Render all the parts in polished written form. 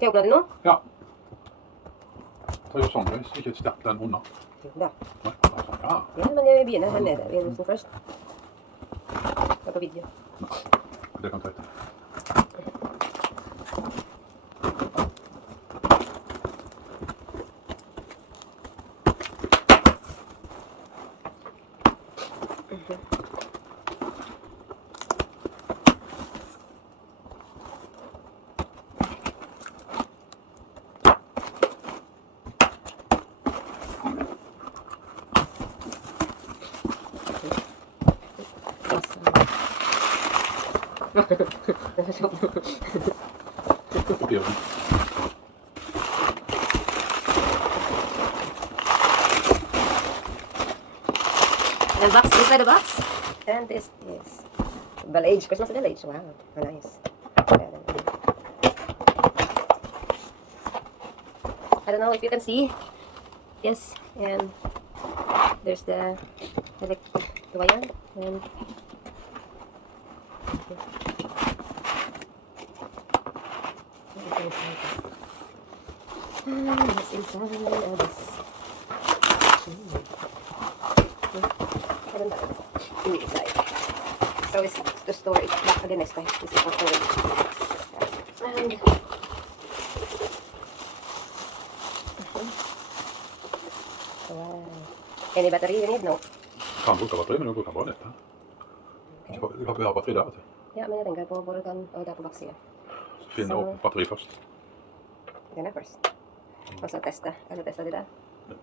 Skal jeg åpne den nå? Ja. Ta gjør sånn, hvis ikke stapp den under. Da. Nei, sånn, ja. Ja, men jeg begynner her nede. Begynnelsen først. Det er på video. Nei, det kan ta etter. Oppi den. And box inside the box. And this is Village, Christmas Village. Wow, how nice. I don't know if you can see. Yes, and there's the electric wire and what's inside of this? I don't know. Inside. So it's to store it back again next time. This is for storage. And wow. Any battery you need? No. Kan bruka batteri, men du bruker bare dette. Du kan ha batteri der, vet du. Ja, men jeg tenker på hvor du kan der på baksiden. Så finner du opp batteri først. Den er først. Og så teste. Kan du teste det der? Ja.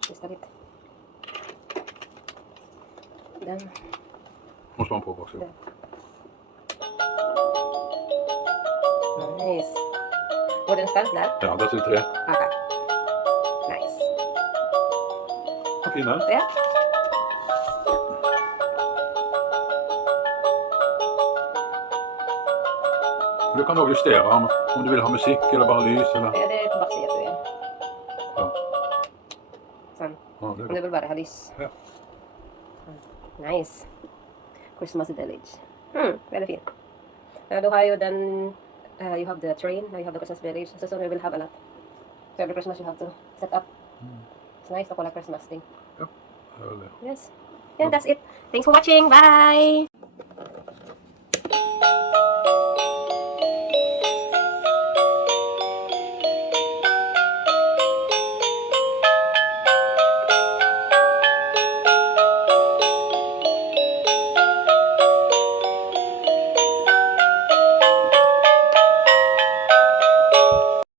Teste litt. Den. Må slå den på baksiden. Nice. Hvor den skal der? Ja, der sitter 3. Okay. Nice. Og fin den. Ja. Du kan også justere om du vil ha musikk eller bare lys eller... Ja, det er på baksiden, tror jeg. Ja. Sånn. Ja, det Men du vil bare ha lys. Ja. Nice. Christmas Village. Veldig fin. Du har jo den, you have the train, you have the Christmas Village, so you will have a lot. So every Christmas you have to set up. It's nice to call a Christmas thing. Ja, det er det. Yes. Yeah, that's it. Thanks for watching. Bye!